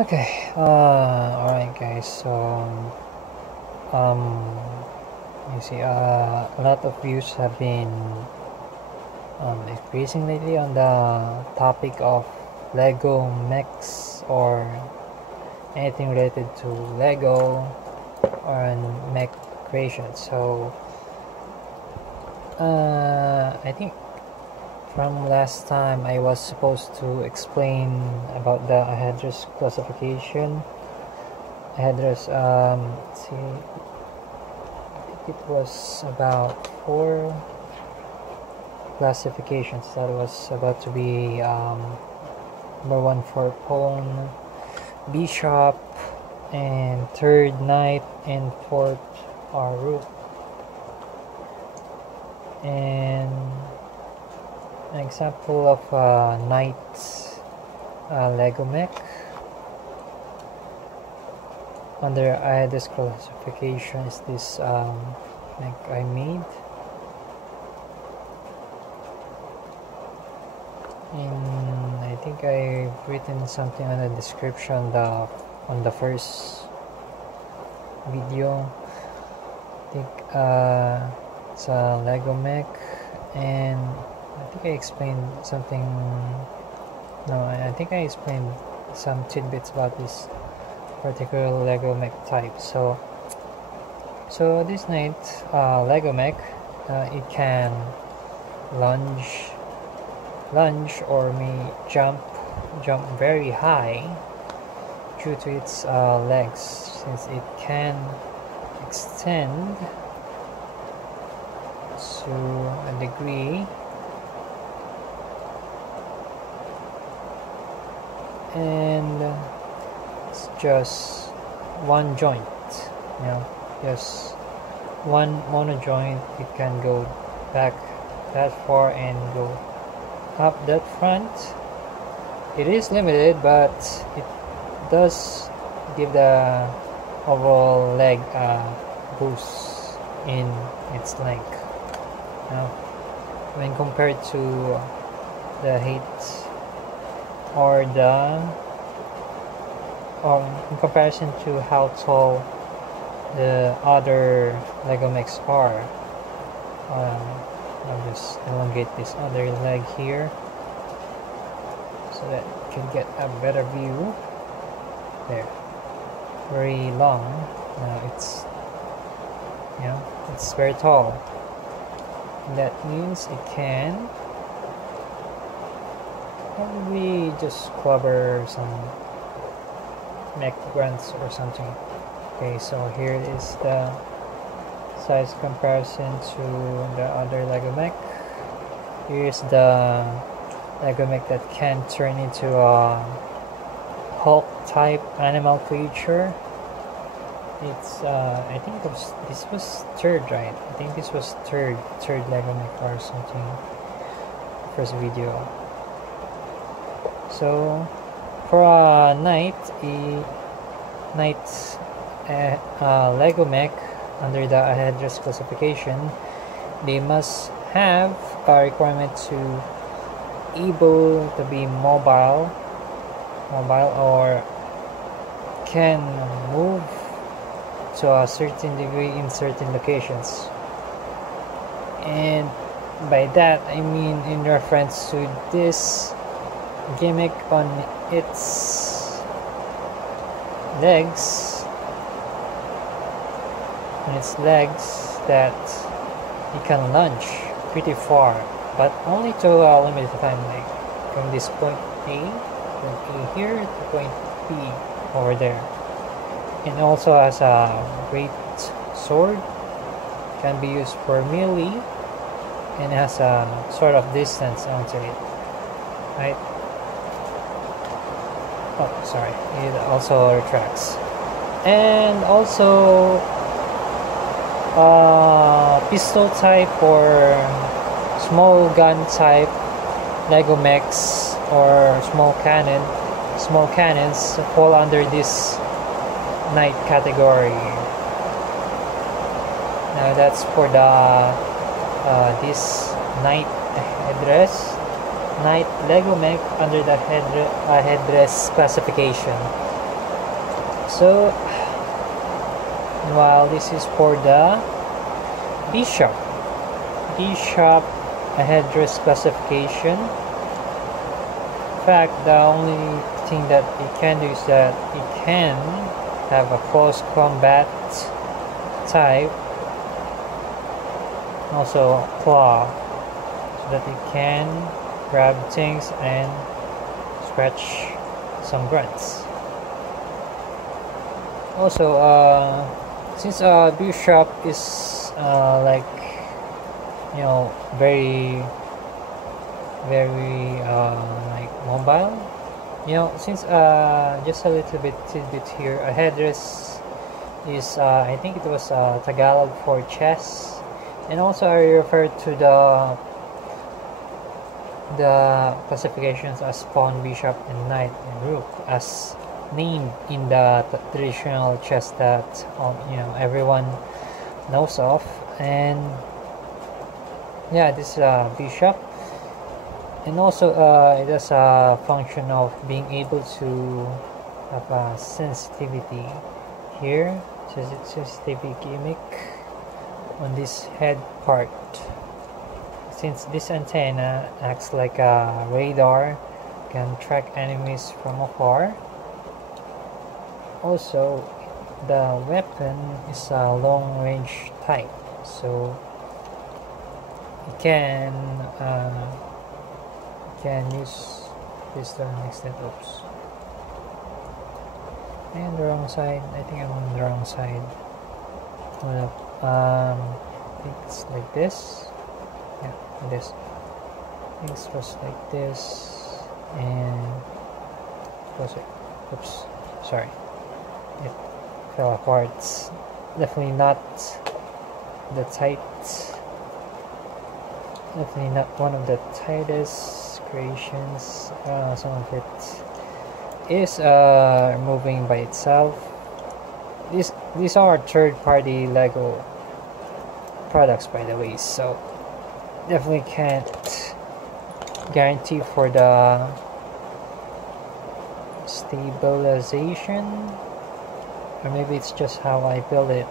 Okay, alright guys, so um you see a lot of views have been increasing lately on the topic of Lego mechs or anything related to Lego or mech creation. So I think from last time I was supposed to explain about the Ahedres classification. Ahedres, let's see, I think it was about 4 classifications that was about to be number 1 for pawn, bishop, and 3rd knight, and 4th rook. And an example of knight Lego mech under this classification is this mech I made, and I think I've written something on the description on the first video. I think it's a Lego mech, and I think I explained something. No, I think I explained some tidbits about this particular Lego mech type. So this knight Lego mech, it can lunge or may jump very high due to its legs, since it can extend to a degree, and it's just one joint, just one mono joint. It can go back that far and go up that front. It is limited, but it does give the overall leg boost in its length. When compared to the height or in comparison to how tall the other Lego mechs are, I'll just elongate this other leg here so that you can get a better view. There, very long. It's very tall. That means it can probably just cover some mech grunts or something. Okay, so here is the size comparison to the other Lego mech. Here's the Lego mech that can turn into a Hulk type animal creature. It's I think this was third, right? I think this was third Lego mech or something. First video. So for a knight Lego mech under the Ahedres classification, they must have a requirement to able to be mobile or can move to a certain degree in certain locations. And by that I mean in reference to this gimmick on its legs, that it can lunge pretty far, but only to a limited time, like from this point A here to point B over there. And also has a great sword, can be used for melee, and has a sort of distance onto it, right? Oh, sorry, it also retracts. And also pistol type or small gun type Lego mechs or small cannons fall under this knight category. Now that's for the this knight Ahedres Lego mech under the Ahedres classification. So while this is for the bishop Ahedres classification. In fact, the only thing that it can do is that it can have a close combat type, also claw, so that it can grab things and scratch some grunts. Also, since bishop is like, you know, very like mobile, you know, since just a little bit tidbit here, Ahedres is I think it was Tagalog for chess, and also I refer to the classifications as pawn, bishop, and knight and rook as named in the traditional chess that you know, everyone knows of. And yeah, this is bishop, and also it has a function of being able to have a sensitivity here, sensitivity gimmick on this head part, since this antenna acts like a radar, can track enemies from afar. Also, the weapon is a long range type, so you can use this to an extent. Oops, I'm on the wrong side. I think I'm on the wrong side. Hold up. I think it's like this. Yeah, like this. I think it's just like this, and close it. Oops, sorry. It fell apart. It's definitely not the tight. Definitely not one of the tightest creations. Some of it is moving by itself. These are third-party Lego products, by the way, so definitely can't guarantee for the stabilization, or maybe it's just how I build it.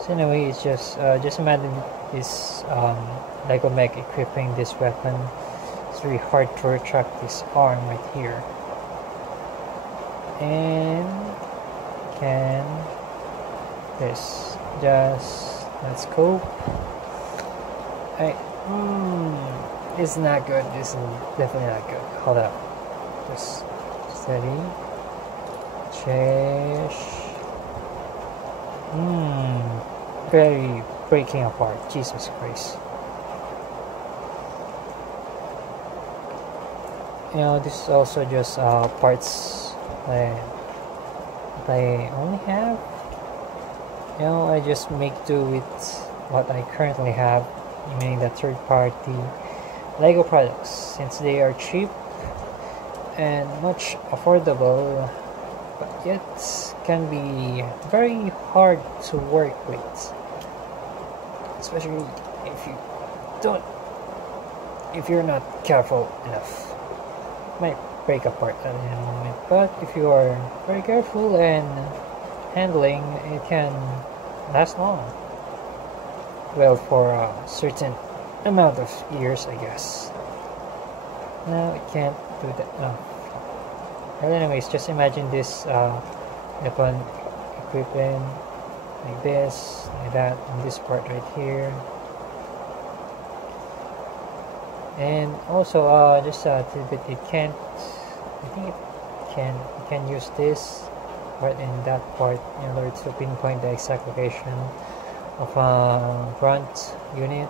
So anyway, it's just imagine this Lego mech equipping this weapon. It's really hard to retract this arm right here, and can this just let's go. This is not good. This is definitely not good. Hold up, just steady. Change. Very breaking apart. Jesus Christ. You know, this is also just parts that I only have. You know, I just make do with what I currently have, meaning the third-party Lego products, since they are cheap and much affordable, but yet can be very hard to work with, especially if you're not careful enough. Might break apart at any moment, but if you are very careful and handling, it can last long. Well, for a certain amount of years, I guess. No, it can't do that. No. Well, anyways, just imagine this weapon equipping like this, like that, and this part right here. And also, just a tidbit, it can't. I think it can use this part and that part in order to pinpoint the exact location of a grunt unit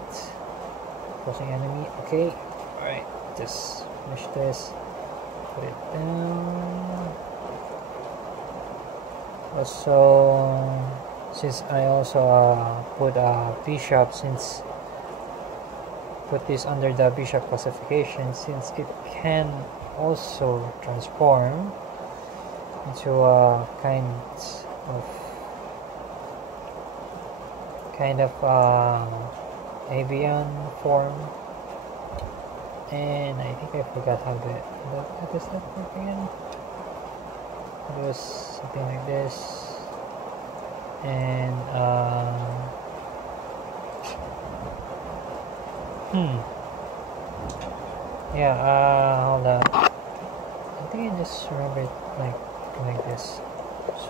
crossing enemy. Okay, all right. Just finish this. Put it down. Also, since I also put a bishop, since put this under the bishop classification, since it can also transform into a kind of avian form. And I think I forgot how does that work again? just something like this, and yeah, hold on. I think I just remember it like this.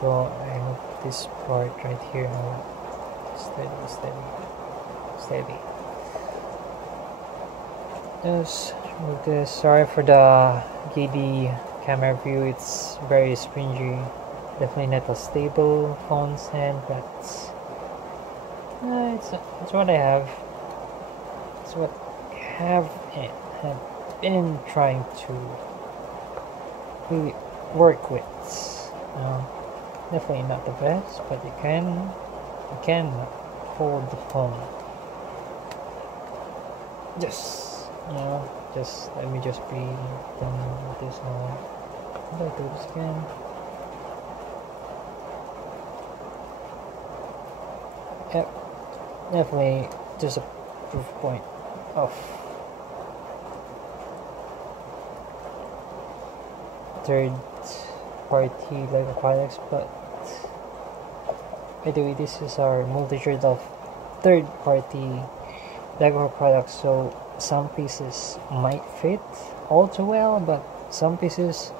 So I hope this part right here, steady. Just move this. Sorry for the GD camera view. It's very springy. Definitely not a stable phone stand, but it's what I have. It's what I have been trying to really work with. Definitely not the best, but you can hold the phone. Just let me just be done with this now. How do I do this again? Yep, definitely just a proof point of third party Lego products, but by the way, this is our multitude of third party Lego products, so some pieces might fit all too well, but some pieces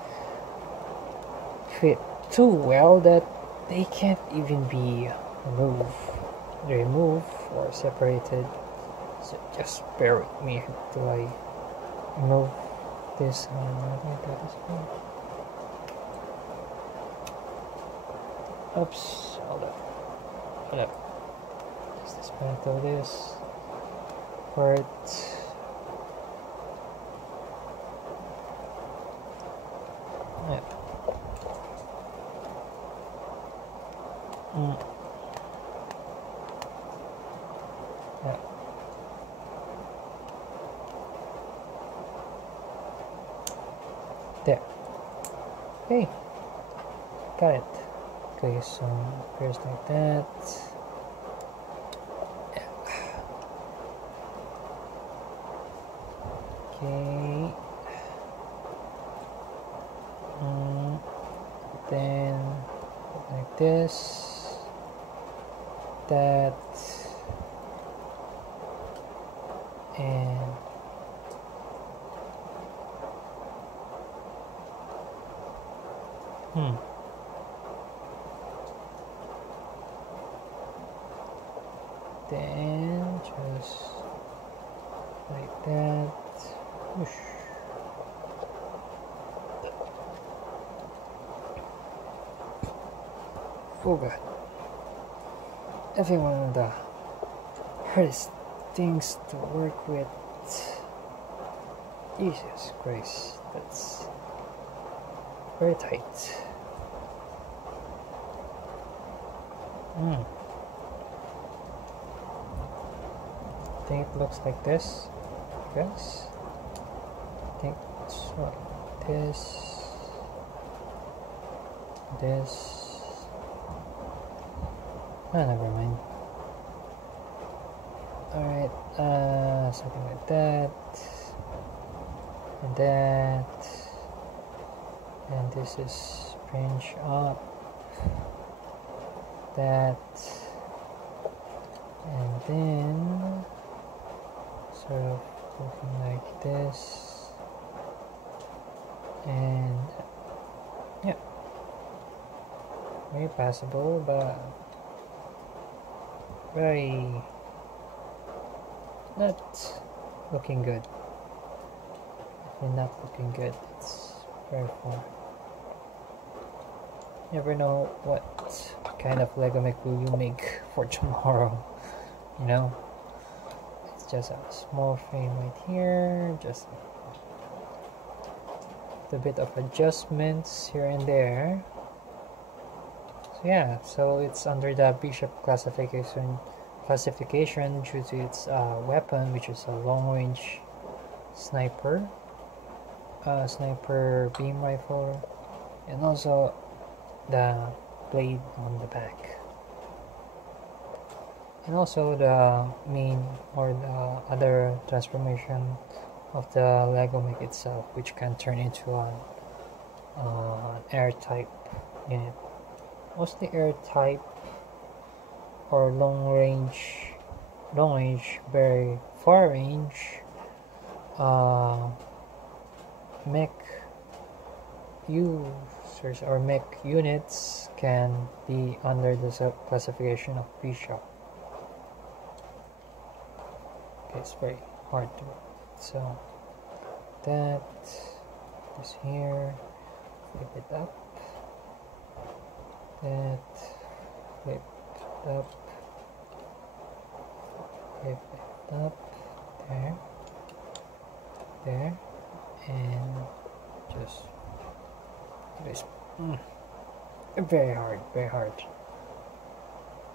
fit too well that they can't even be removed or separated. So just bear with me till I remove this. Oops, hold up. Just dismantle this part. Yeah. Yeah. There. Okay. Got it. Okay, so here's like that. Yeah. Okay. Then like this. That. And then just like that. Whoosh. Oh god. I think one of the hardest things to work with. Jesus Christ, that's very tight. I think it looks like this, guys. I think it's like this. Never mind. Alright, something like that. And that. And this is pinch up. That. And then sort of looking like this. And yeah. Very passable, but very not looking good. Definitely not looking good. It's very far. Never know what kind of Lego mech will you make for tomorrow. You know? It's just a small frame right here. Just a bit of adjustments here and there. So yeah, so it's under the Bishop classification due to its weapon, which is a long-range sniper beam rifle, and also the blade on the back, and also the main or the other transformation of the Lego mech itself, which can turn into a air type unit. Mostly air type or long range, very far range mech users or mech units can be under the classification of bishop. Okay, it's very hard to work. So that is here, flip it up, that flip it up, flip it up, there, and just this. Very hard.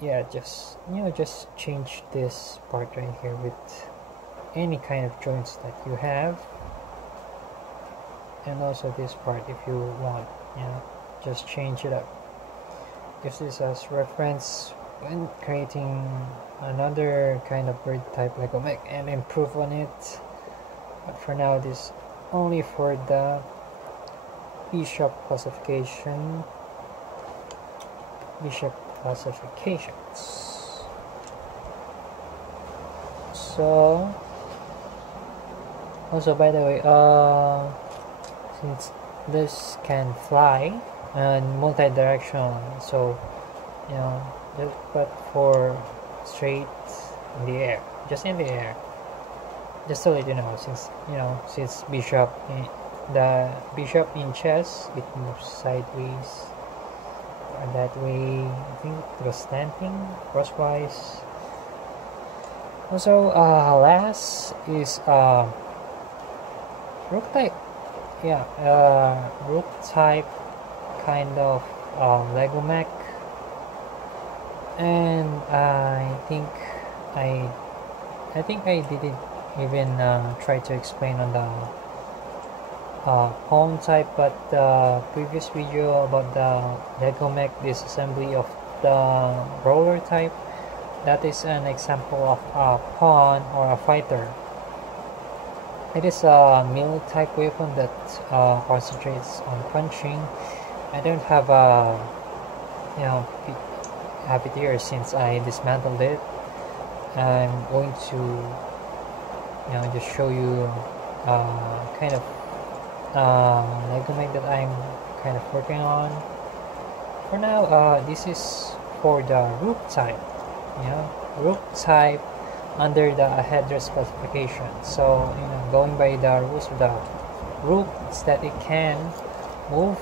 Yeah, just change this part right here with any kind of joints that you have, and also this part if you want. Just change it up. Use this as reference when creating another kind of bird type like a mech and improve on it. But for now, this only for the bishop classifications. So also, by the way, since this can fly and multi-directional, so but for straight in the air, just in the air, just to let you know, since the bishop in chess, it moves sideways or that way. I think it was slanting crosswise. Also, last is rook type. Rook type kind of Lego mech, and I think I didn't even try to explain on the pawn type, but the previous video about the Lego mech disassembly of the roller type, that is an example of a pawn or a fighter. It is a melee type weapon that concentrates on punching. I don't have have it here since I dismantled it. I'm going to just show you kind of Lego mech that I'm kind of working on. For now, this is for the rook type. Rook type under the Ahedres classification. So going by the rules of the rook, is that it can move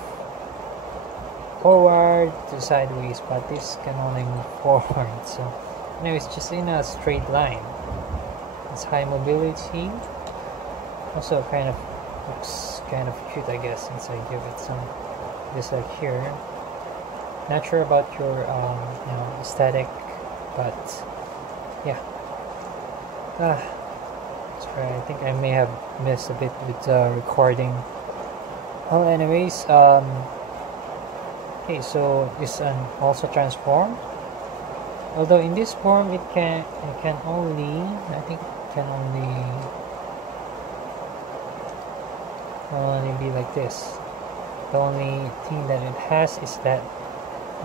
forward to sideways, but this can only move forward. So it's just in a straight line. It's high mobility. Also looks kind of cute, I guess, since I give it some just like here. Not sure about your aesthetic, but yeah. Sorry, I think I may have missed a bit with recording. Well, anyways, okay, so it's also transform. Although in this form it can only be like this. The only thing that it has is that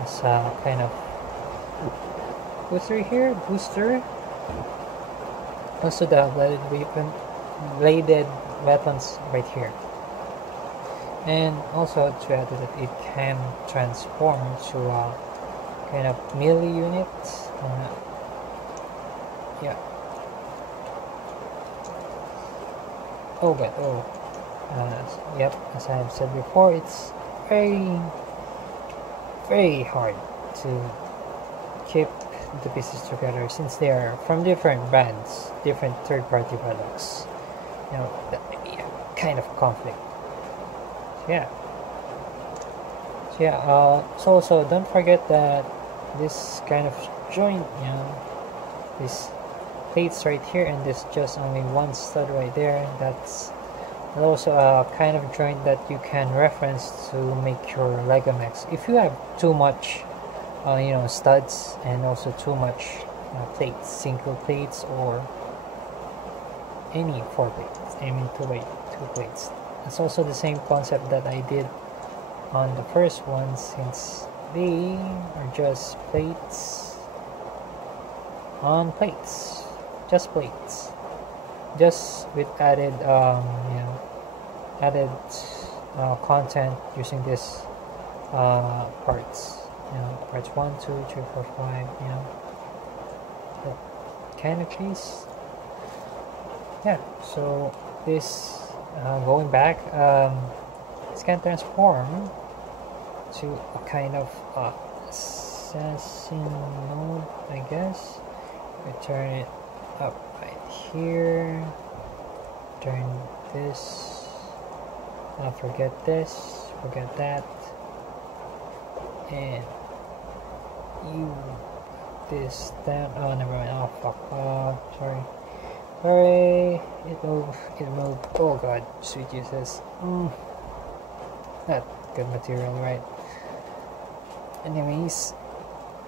it's a kind of booster. Also the bladed weapons right here. And also to add to that, it can transform to a kind of melee unit. As I have said before, it's very, very hard to keep the pieces together since they are from different brands, different third-party products. That may be a kind of conflict. So also don't forget that this kind of joint, these plates right here, and this just only one stud right there. That's also a kind of joint that you can reference to make your Lego mechs. If you have too much studs and also too much plates, single plates or any 4 plates, I mean two plates. It's also the same concept that I did on the first one, since they are just plates on plates, just plates, just with added added content using this parts, parts 1, 2, 3, 4, 5, that kind of piece. Yeah, so this going back, this can transform to a kind of assassin mode, I guess. I turn it up right here, turn this, forget this, forget that, and you this down. Oh, never mind. Oh fuck. Sorry, it moved. Oh god, sweet Jesus. Not good material, right? Anyways,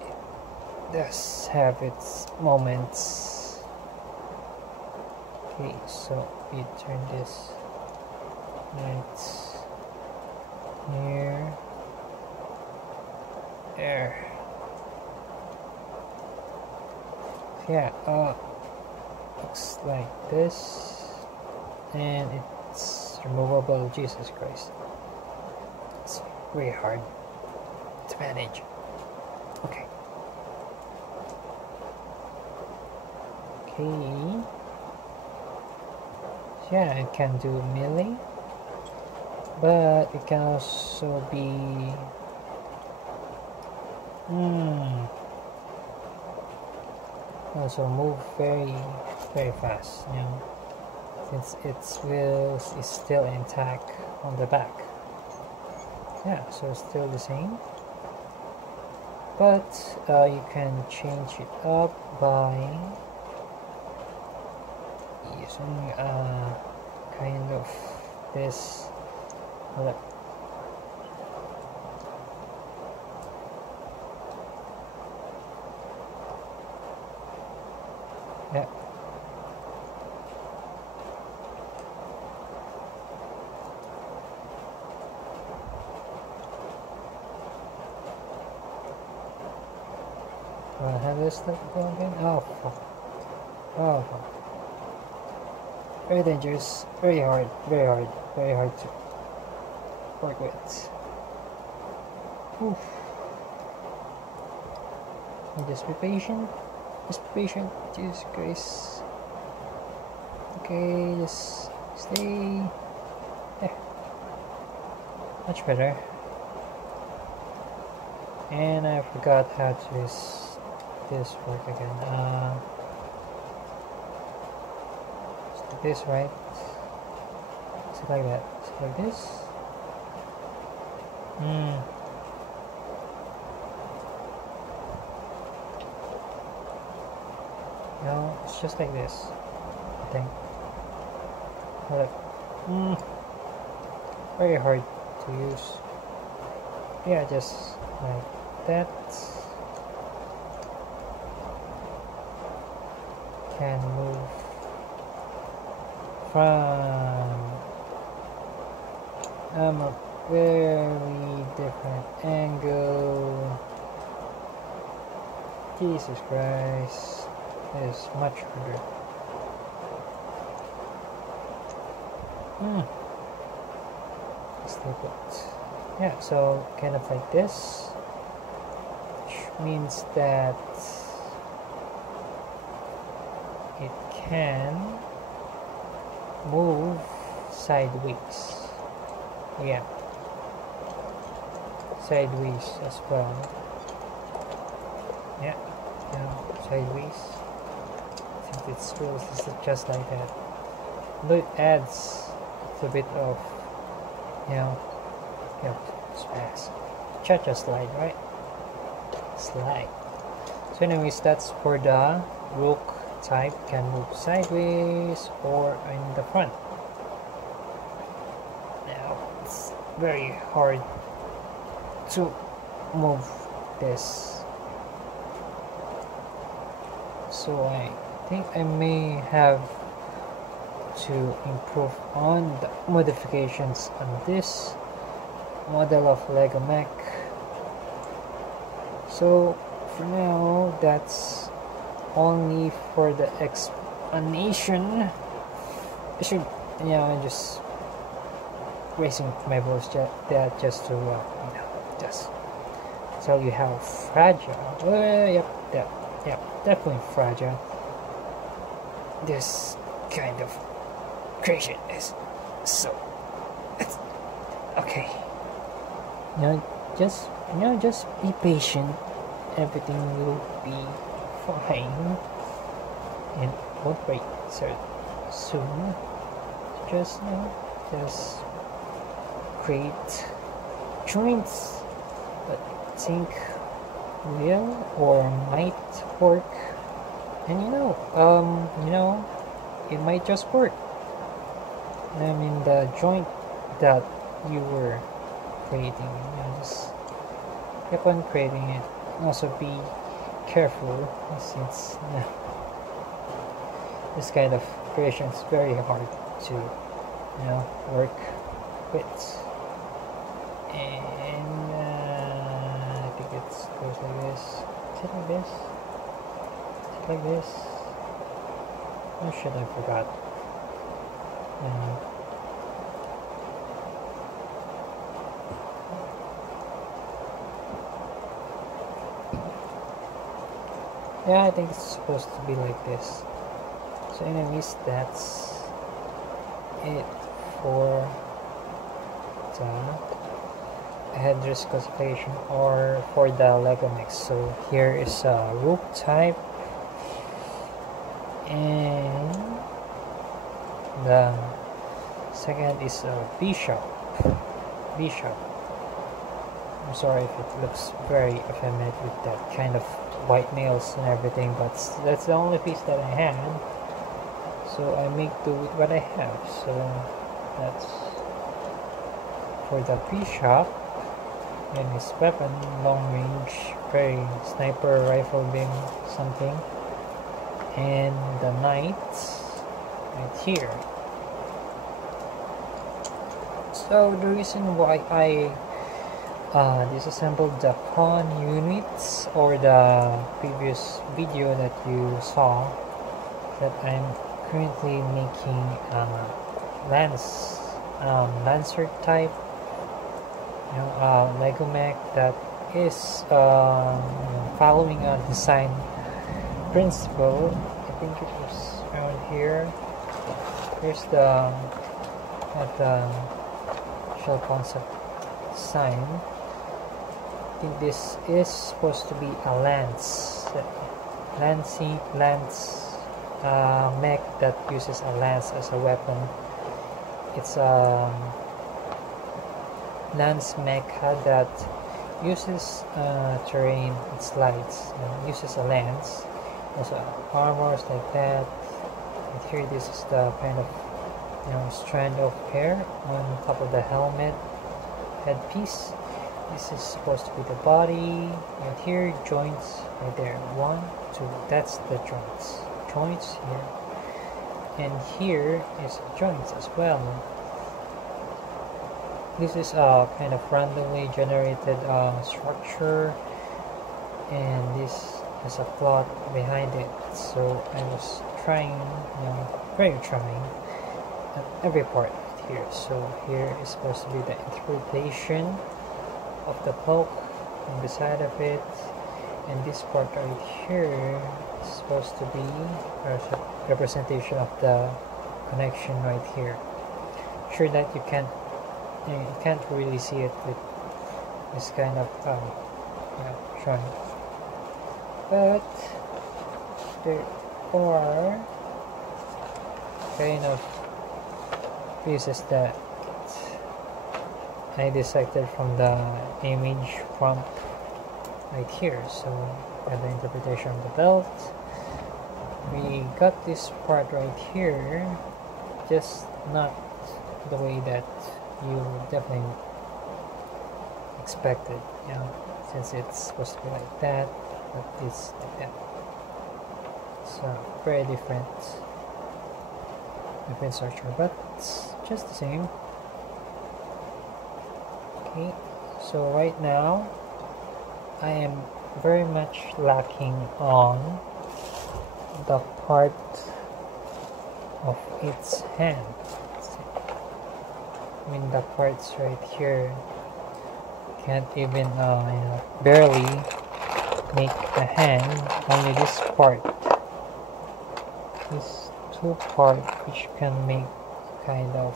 it does have its moments. Okay, so we turn this right here, there. Yeah, looks like this, and it's removable. Jesus Christ, it's very hard to manage. Okay. Yeah, it can do melee, but it can also be also move very fast, since its wheels is still intact on the back. Yeah, so it's still the same, but you can change it up by using kind of this. Look. Yeah. How does that go again? Oh fuck. Oh fuck. Very dangerous, very hard to work with. Oof. Just be patient. Jesus Christ. Okay, just stay there. Much better. And I forgot how to this work again. This, right? Is it like that? Is it like this? No, it's just like this, I think. Look. Very hard to use. Yeah, just like that. Can move from a very different angle. Jesus Christ, it is much harder. Stay put. Yeah, so kind of like this, which means that it can move sideways. Yeah, sideways as well. Yeah, sideways. Since its wheels is just like that. But it adds a bit of, space. Cha-cha slide, right? Slide. So anyways, that's for the rook type. Can move sideways or in the front. Now it's very hard to move this, so I think I may have to improve on the modifications on this model of Lego mech. So for now, that's only for the explanation. I should, just raising my voice just to, just tell you how fragile. Yep, definitely fragile. This kind of creation is. So, it's okay. Just be patient. Everything will be fine, and won't break so soon. Just create joints that think will or might work, and it might just work. I mean, the joint that you were creating, just keep on creating it. Also be careful, since this kind of creation is very hard to work with. And I think it goes like this. Is it like this? Is it like this? Oh shit, I forgot. Yeah, I think it's supposed to be like this. So anyways, that's it for the Ahedres classification, or for the Lego Mechs. So here is a rope type, and the second is a bishop. I'm sorry if it looks very effeminate with that kind of white nails and everything, but that's the only piece that I had, so I make do with what I have. So that's for the bishop, and his weapon, long range, very sniper rifle beam something, and the knight right here. So the reason why I disassembled the pawn units, or the previous video that you saw, that I'm currently making Lancer type, Lego mech that is following a design principle. I think it was around here. Here's the shell concept design. I think this is supposed to be a lance mech that uses a lance as a weapon. It's a lance mech that uses terrain. It slides, uses a lance, also armors like that. And here, this is the kind of strand of hair on top of the helmet headpiece. This is supposed to be the body, and here joints right there. 1, 2. That's the joints here, and here is joints as well. This is a kind of randomly generated structure, and this has a plot behind it. So I was trying, trying at every part here. So here is supposed to be the interpretation of the poke on the side of it, and this part right here is supposed to be a representation of the connection right here. Sure that you can't really see it with this kind of drawing, but there are kind of pieces that I dissected from the image prompt right here. So got the interpretation of the belt. We got this part right here, just not the way that you definitely expected, since it's supposed to be like that, but it's like that. So very different structure, but it's just the same. Okay, so right now I am very much lacking on the part of its hand. I mean, the parts right here can't even barely make a hand. Only this part, these two parts, which can make kind of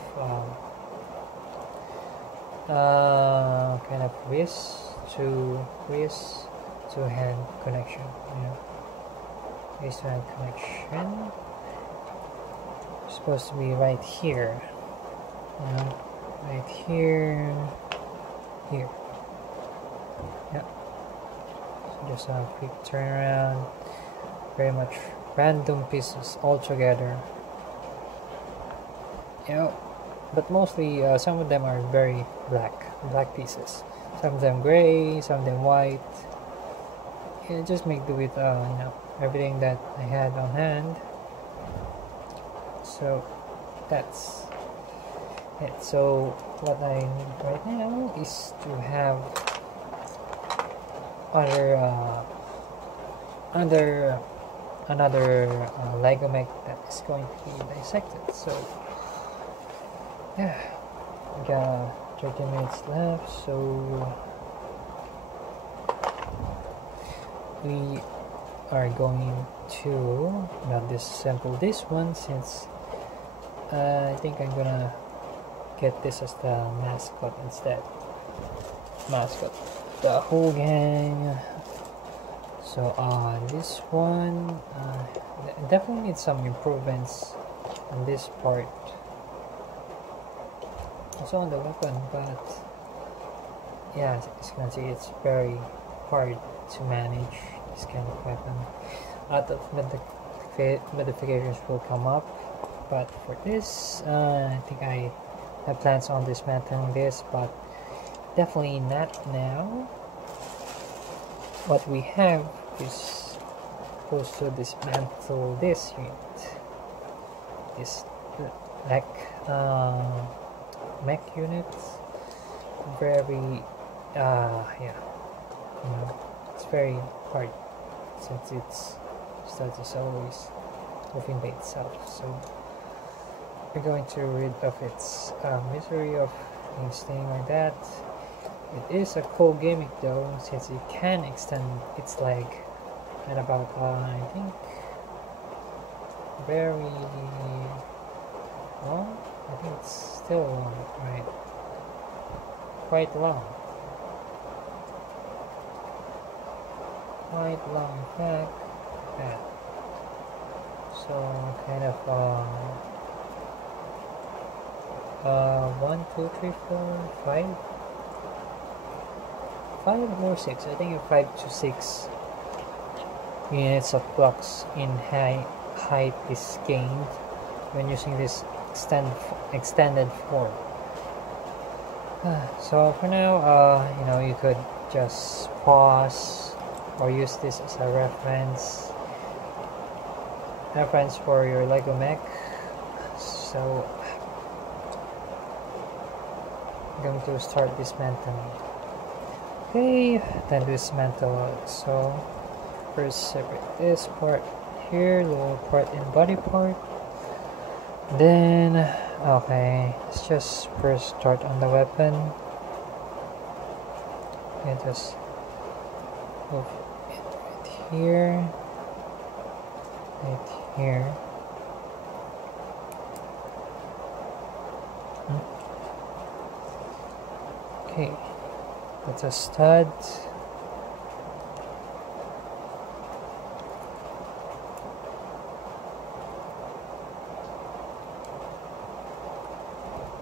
wrist to hand connection. Wrist to hand connection. It's supposed to be right here. Right here. Here. Yeah. So just a quick turnaround. Very much random pieces all together. But mostly some of them are very black pieces. Some of them gray, some of them white. Just make do with everything that I had on hand. So that's it. So what I need right now is to have another Lego mech that is going to be dissected. So yeah, we got 30 minutes left, so we are going to not disassemble this one, since I think I'm gonna get this as the mascot instead. The whole gang. So this one definitely needs some improvements on this part. Also on the weapon, but yeah, as you can see, it's very hard to manage this kind of weapon. A lot of modifications will come up, but for this, I think I have plans on dismantling this, but definitely not now. What we have is supposed to dismantle this unit, this mech unit. Very it's very hard, since its start is always moving by itself. So we're going to rid of its misery of staying like that. It is a cool gimmick though, since it can extend its leg at about I think very long. I think it's still long, right? Quite long. In fact. Yeah. So kind of 1, 2, 3, 4, 5 or 6. I think 5 to 6 units of blocks in height is gained when using this extended form. So for now, you could just pause or use this as a reference for your Lego mech. So I'm going to start dismantling. Okay, then dismantle. So first separate this part here, lower part and body part. Then okay, let's just first start on the weapon. And just move it right here. Okay, that's a stud.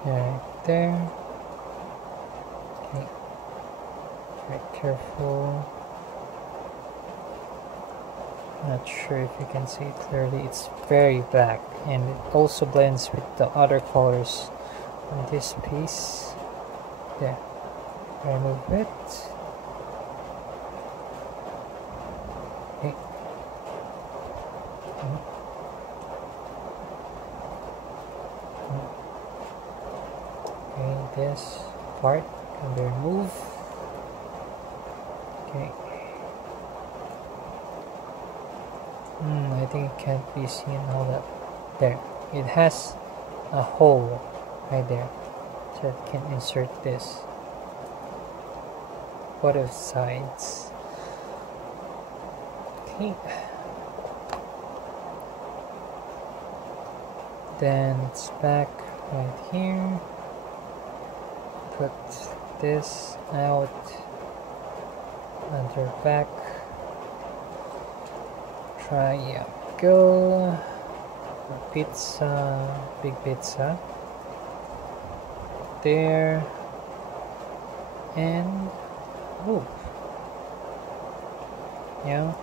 Right there. Okay, very careful. Not sure if you can see it clearly. It's very black, and it also blends with the other colors on this piece. There. Remove it. Okay. Okay, this part. can be removed. Okay. I think it can't be seen all that. There. It has a hole right there, so it can insert this. Both sides. Okay. Then it's back right here. Put this out under back. Triangle. Pizza. Big pizza. There. And loop. Yeah.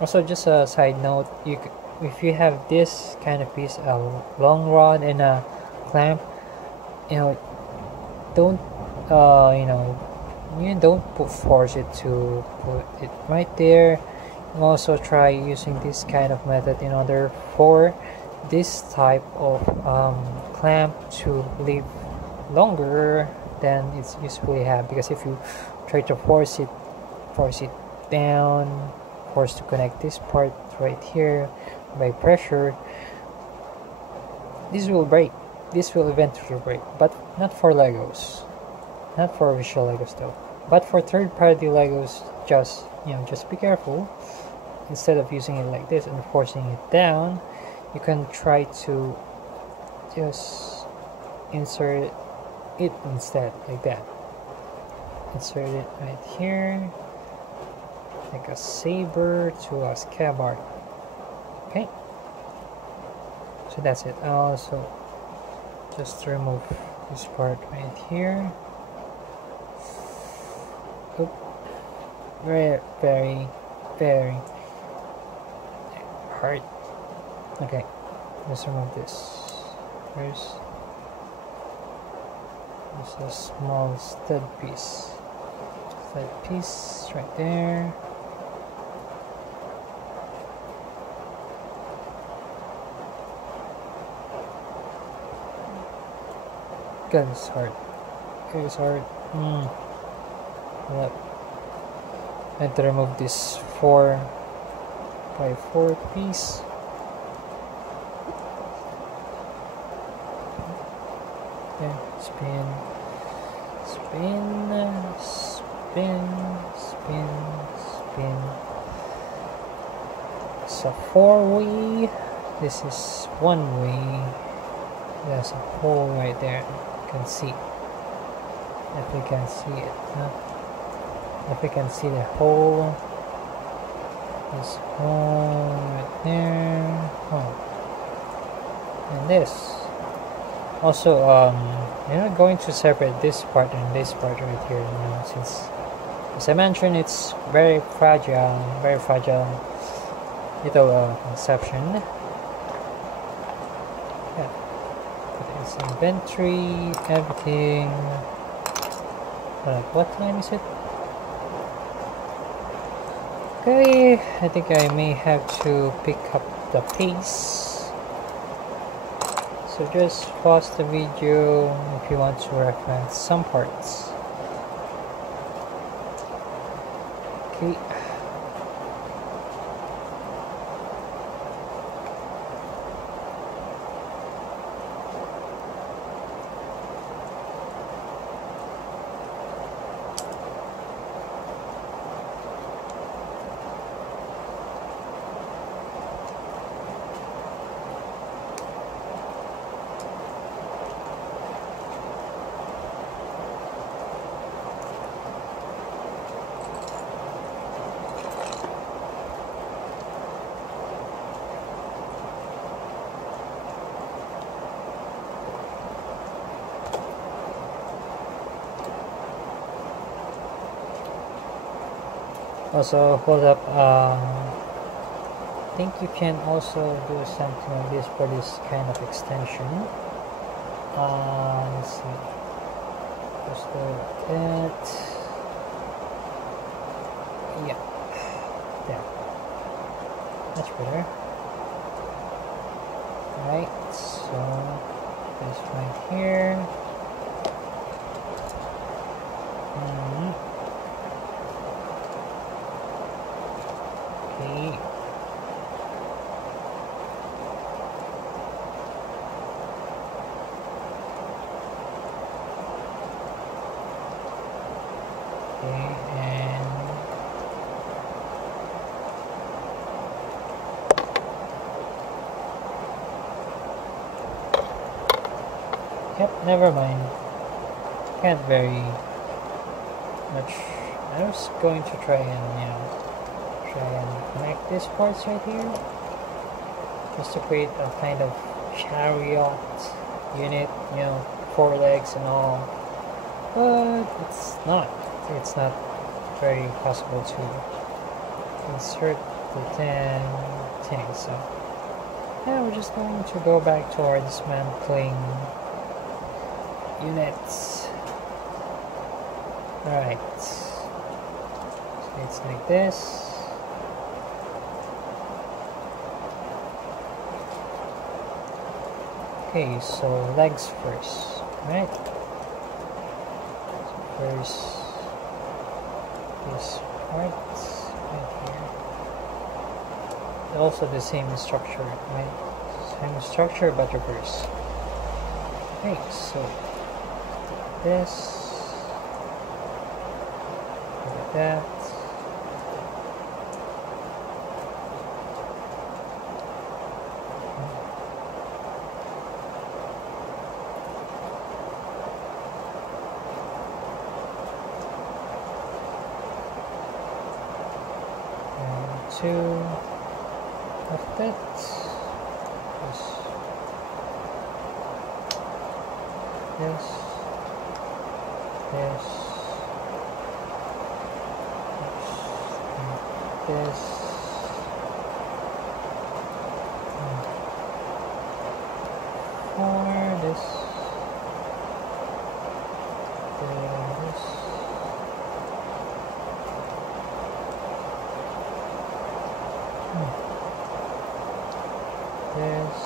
Also, just a side note, if you have this kind of piece, a long rod and a clamp, don't you don't force it to put it right there. You also try using this kind of method in order for this type of clamp to live longer than it's usually have, because if you try to force it down, force to connect this part right here by pressure, this will break. This will eventually break, but not for Legos, not for visual Legos though. But for third-party Legos, just be careful. Instead of using it like this and forcing it down, you can try to just insert it instead, like that. Insert it right here, like a saber to a scabbard. Okay, so that's it. I'll also just remove this part right here. Oop. Very hard. Okay, let's remove this. There's a small stud piece right there. God, it's hard. It's hard. Yep. I had to remove this 4x4 piece. Okay, spin. It's a 4-way. This is 1-way. There's a hole right there. You can see. If we can see it, if we can see the hole. This hole right there. And this. Also, you're not going to separate this part and this part right here, since, as I mentioned, it's very fragile little conception. Yeah, put its inventory, everything. What time is it? Okay, I think I may have to pick up the pace. So just pause the video if you want to reference some parts. Okay. Also, hold up, I think you can also do something like this for this kind of extension. Let's see, just like that. Yeah, there, much better. Right, so this right here. Okay, and yep, never mind. Can't very much. I was going to try and connect these parts right here, just to create a kind of chariot unit, 4 legs and all. But it's not very possible to insert the 10 things. So yeah, we're just going to go back to our dismantling units. Alright, so it's like this. Okay, so legs first, right? So first, this part right here. Also the same structure, right? Same structure but reverse. Okay, so this. That. And 2 of that. This. This. For this. This.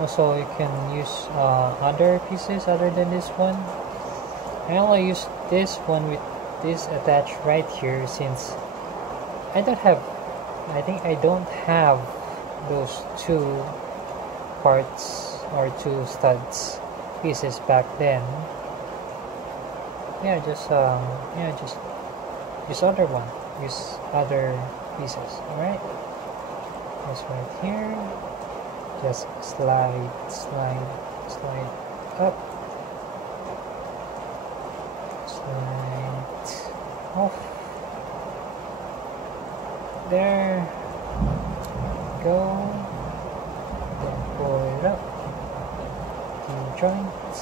Also, you can use other pieces other than this one. I only use this one with this attached right here since I think I don't have those 2 parts or 2 studs pieces back then. Yeah, just use other one. Use other pieces. Alright. This right here. Just slide up, slide off. There, go. Then pull it up. The joints.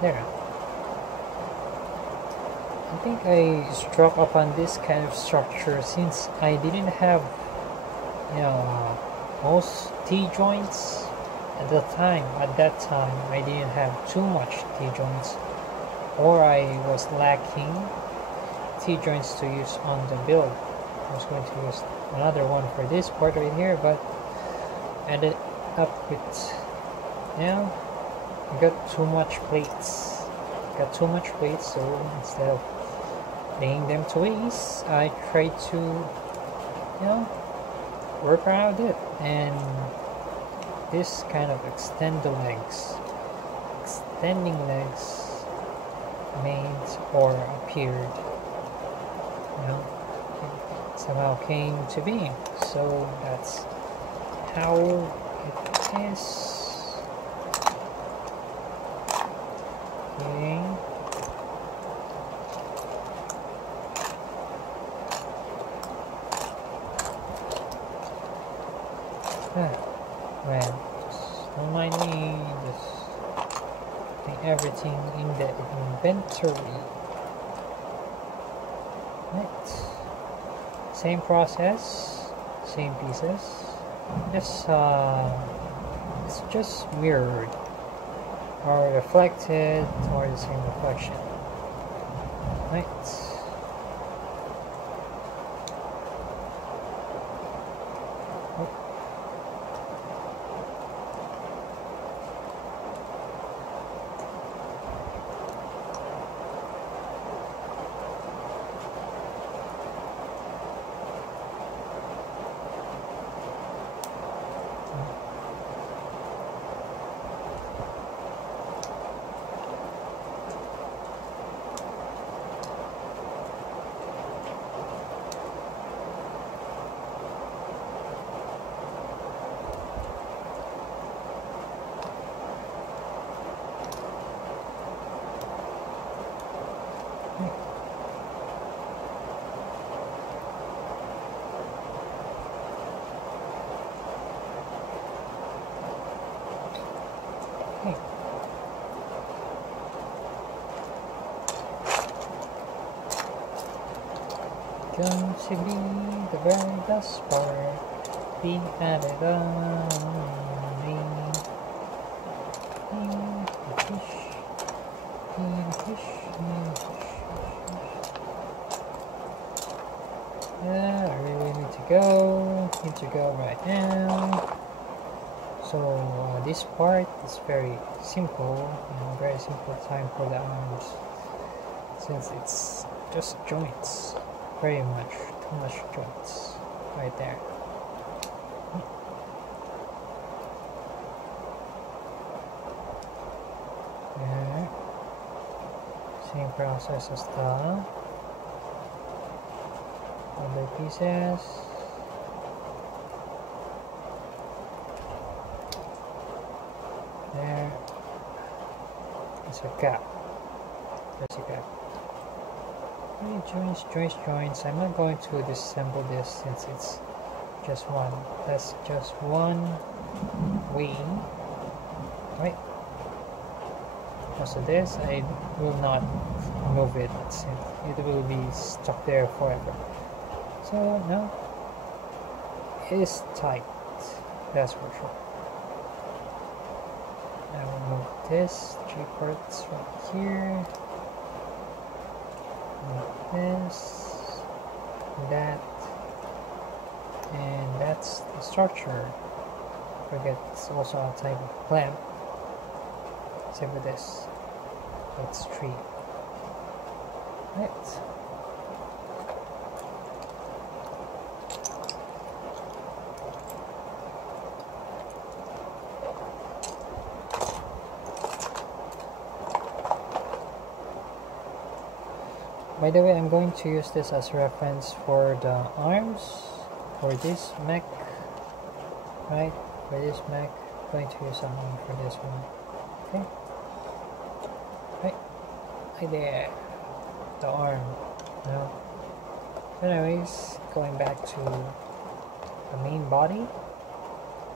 There. I think I struck upon this kind of structure since I didn't have, most T-joints at that time. I didn't have too much T-joints, or I was lacking T-joints to use on the build. I was going to use another one for this part right here, but ended up with, I got too much plates. So instead of laying them to waste, I tried to, work around it, and this kind of extending legs made or appeared, somehow came to be. So that's how it is. Okay. Well, don't mind me, just putting everything in the inventory. Right. Same process, same pieces. It's just mirrored or reflected or the same reflection. Right. Okay. Going to be the very best part. We have it on me. Fish. Yeah, I really need to go. Need to go right now. So this part is very simple, very simple time for the arms, since it's just joints, very much, too much joints right there. Yeah. Same process as the other pieces. There. There's a gap. There's a gap. Joints. I'm not going to disassemble this since it's just one. That's just one way. Right? So this, I will not move it since it will be stuck there forever. So no, it is tight. That's for sure. I will move this 3 parts right here. Move this, that, and that's the structure. Forget it's also a type of clamp. Except for this. That's 3. Right. By the way, I'm going to use this as reference for the arms for this mech. Right? For this mech, I'm going to use an arm for this one. Okay? Right there, the arm. No. Anyways, going back to the main body,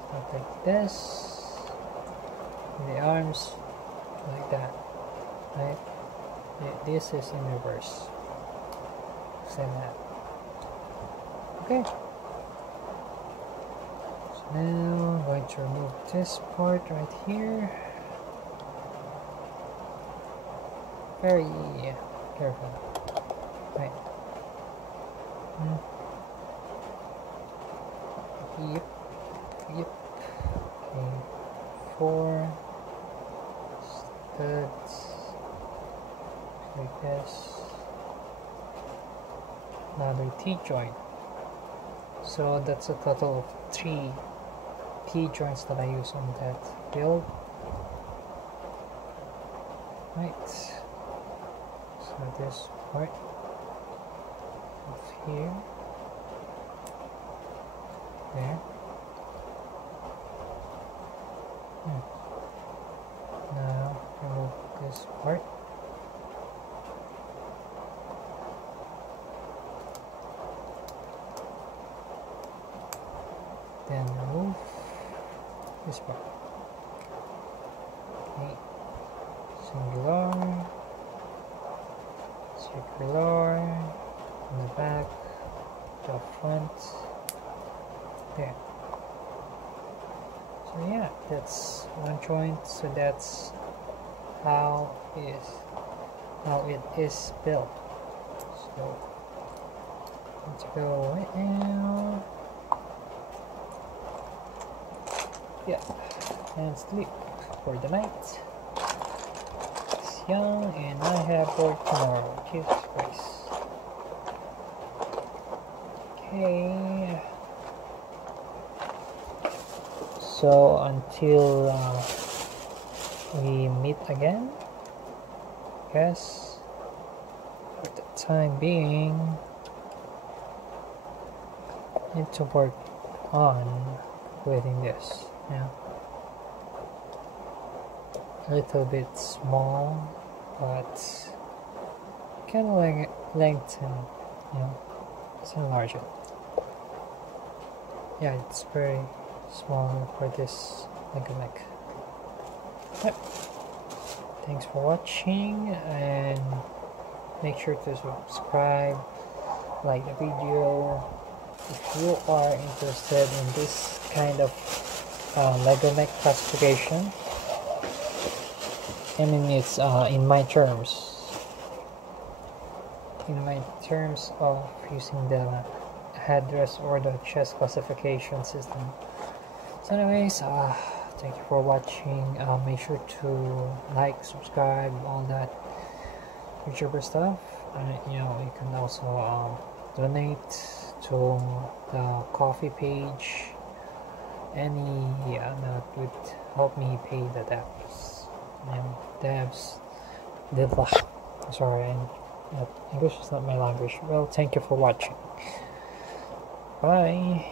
stuff like this, and the arms like that. Right? This is in reverse. Same that. Okay. So now I'm going to remove this part right here. Very careful. Right. Yep. Okay. 4 studs like this. Another T-joint. So that's a total of 3 T-joints that I use on that build. Right. So this part of here, there. Now remove this part. Then remove this part. Okay. Singular. Circular, in the back, the front, there. So yeah, that's one joint. So that's how it is built. So let's go right now. Yeah, and sleep for the night. Young, and I have work tomorrow. Jesus Christ. Okay. So until we meet again, guess for the time being, I need to work on completing this. Yeah. A little bit small, but can lengthen, let's enlarge it. Yeah, it's very small for this mech. Yep. Thanks for watching, and make sure to subscribe, like the video. If you are interested in this kind of Lego mech classification, I mean, it's in my terms of using the Ahedres or the chest classification system. So anyways, thank you for watching. Make sure to like, subscribe, all that YouTuber stuff. You know, you can also donate to the coffee page. Any that would help me pay the debts. Sorry, English is not my language. Well, thank you for watching. Bye.